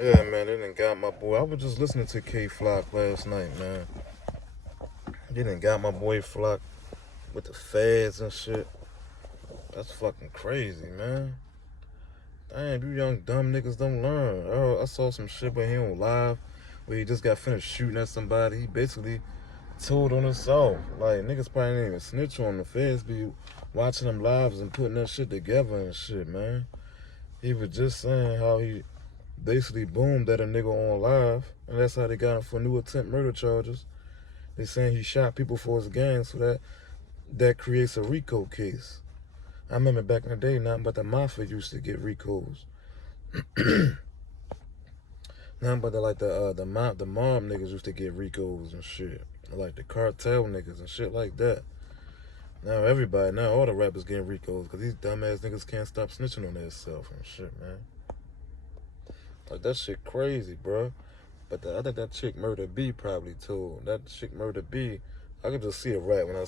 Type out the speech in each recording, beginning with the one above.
Yeah, man, they done got my boy. I was just listening to K Flock last night, man. They done got my boy Flock with the feds and shit. That's fucking crazy, man. Damn, you young dumb niggas don't learn. I saw some shit with him on live where he just got finished shooting at somebody. He basically told on himself. Like, niggas probably didn't even snitch on the feds be watching them lives and putting that shit together and shit, man. He was just saying how he basically boomed at a nigga on live, and that's how they got him for new attempt murder charges. They saying he shot people for his gang, so that creates a Rico case. I remember back in the day, nothing but the mafia used to get Ricos. Nothing but the mob niggas used to get Ricos and shit, like the cartel niggas and shit like that. Now all the rappers getting Ricos because these dumbass niggas can't stop snitching on themselves and shit, man. Like, that shit crazy, bro. But I think that chick Murder B probably told. That chick Murder B, I could just see a rat when I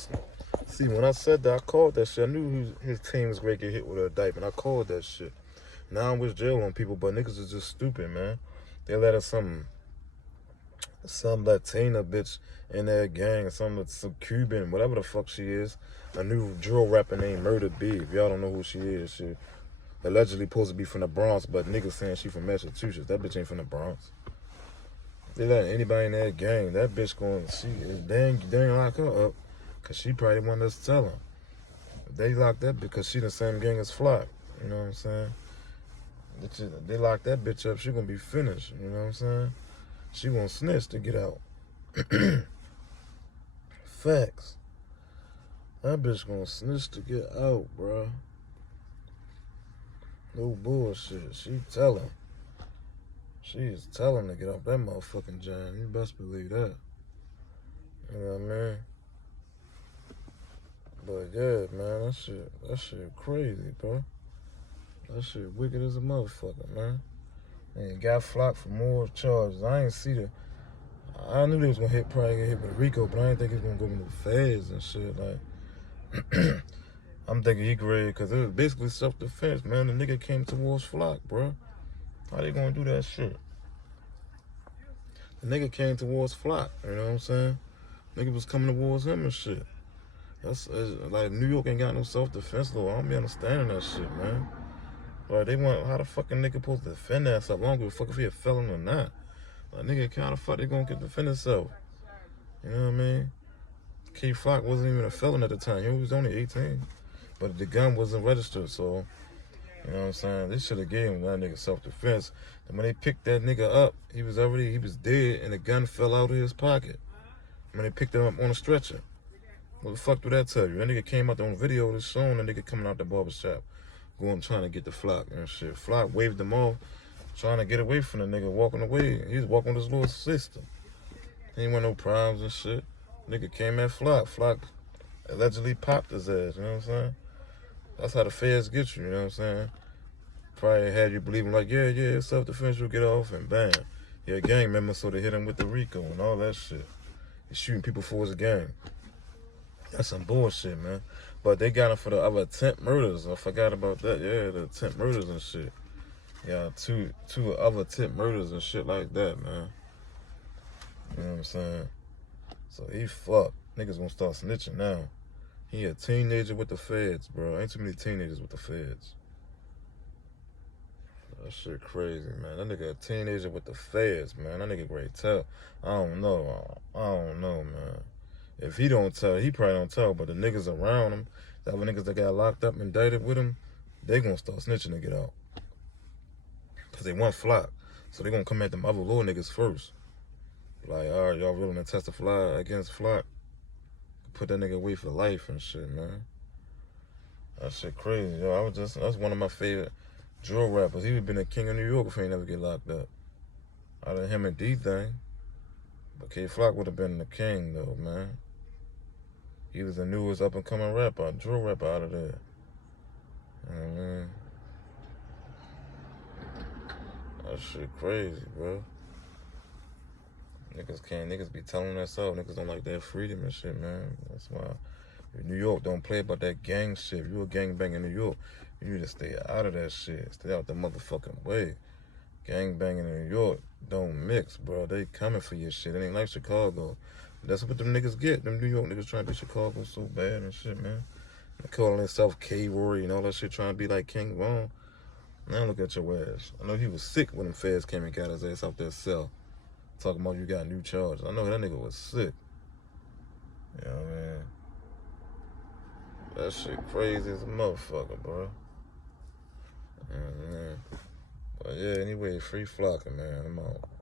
said that. I called that shit. I knew his team was going to get hit with a indictment. I called that shit. Now I'm with jail on people, but niggas is just stupid, man. They let us some Latina bitch in their gang, some Cuban, whatever the fuck she is. A new drill rapper named Murder B. If y'all don't know who she is, she allegedly supposed to be from the Bronx, but niggas saying she from Massachusetts. That bitch ain't from the Bronx. They let anybody in that gang. That bitch they ain't lock her up because she probably wanted us to tell her. They locked that because she the same gang as Flock. You know what I'm saying? They locked that bitch up. She gonna be finished. You know what I'm saying? She gonna snitch to get out. Facts. That bitch gonna snitch to get out, bro. No bullshit. She telling. She is telling to get off that motherfucking joint. You best believe that. You know what I mean? But yeah, man, that shit crazy, bro. That shit wicked as a motherfucker, man. And got flocked for more charges. I ain't see I knew they was gonna probably get hit with Rico, but I didn't think he was gonna go into the feds and shit. Like, I'm thinking he great because it was basically self-defense, man. The nigga came towards Flock, bro. How they gonna do that shit? The nigga came towards Flock, you know what I'm saying? Nigga was coming towards him and shit. That's like New York ain't got no self-defense law. I don't be understanding that shit, man. Like, they want how the fucking nigga supposed to defend that stuff? I don't give a fuck if he a felon or not. Like, nigga, how the fuck they gonna get defend himself? You know what I mean? K Flock wasn't even a felon at the time. He was only 18, but the gun wasn't registered. So, you know what I'm saying? They should have gave him that nigga self-defense. And when they picked that nigga up, he was dead, and the gun fell out of his pocket. When they picked him up on a stretcher. What the fuck do that tell you? That nigga came out on video that's showing that nigga coming out the barbershop, trying to get the Flock and shit. Flock waved him off, trying to get away from the nigga, walking away. He was walking with his little sister. He ain't want no problems and shit. Nigga came at Flock. Flock allegedly popped his ass, you know what I'm saying? That's how the feds get you, you know what I'm saying? Probably had you believing like, yeah, it's self-defense, you'll get off, and bam. You're a gang member, so they hit him with the Rico and all that shit. He's shooting people for his gang. That's some bullshit, man. But they got him for the other attempt murders. I forgot about that. Yeah, the attempt murders and shit. Yeah, two other attempt murders and shit like that, man. You know what I'm saying? So he fucked. Niggas gonna start snitching now. He a teenager with the feds, bro. Ain't too many teenagers with the feds. That shit crazy, man. That nigga a teenager with the feds, man. That nigga great tell. I don't know, man. If he don't tell, he probably don't tell, but the niggas around him, the other niggas that got locked up and indicted with him, they gonna start snitching to get out. Because they want Flock. So they gonna come at them other little niggas first. Like, all right, y'all willing to testify against Flock? Put that nigga away for life and shit, man. That shit crazy, yo. That's one of my favorite drill rappers. He would have been the king of New York if he ain't never get locked up. Out of him and D-Thing. But K Flock would have been the king, though, man. He was the newest up-and-coming rapper, drill rapper out of there. You know what I mean? That shit crazy, bro. Niggas be telling themselves. Niggas don't like that freedom and shit, man. That's why New York don't play about that gang shit. If you a gangbang in New York, you need to stay out of that shit. Stay out the motherfucking way. Gang banging in New York don't mix, bro. They coming for your shit. It ain't like Chicago. That's what them niggas get. Them New York niggas trying to be Chicago so bad and shit, man. They calling themselves K. Rory and all that shit, trying to be like King Von. Now look at your ass. I know he was sick when them feds came and got his ass out that cell. Talking about you got new charges. I know that nigga was sick. You know what I mean? That shit crazy as a motherfucker, bro. But yeah, anyway, free flocking, man. I'm out.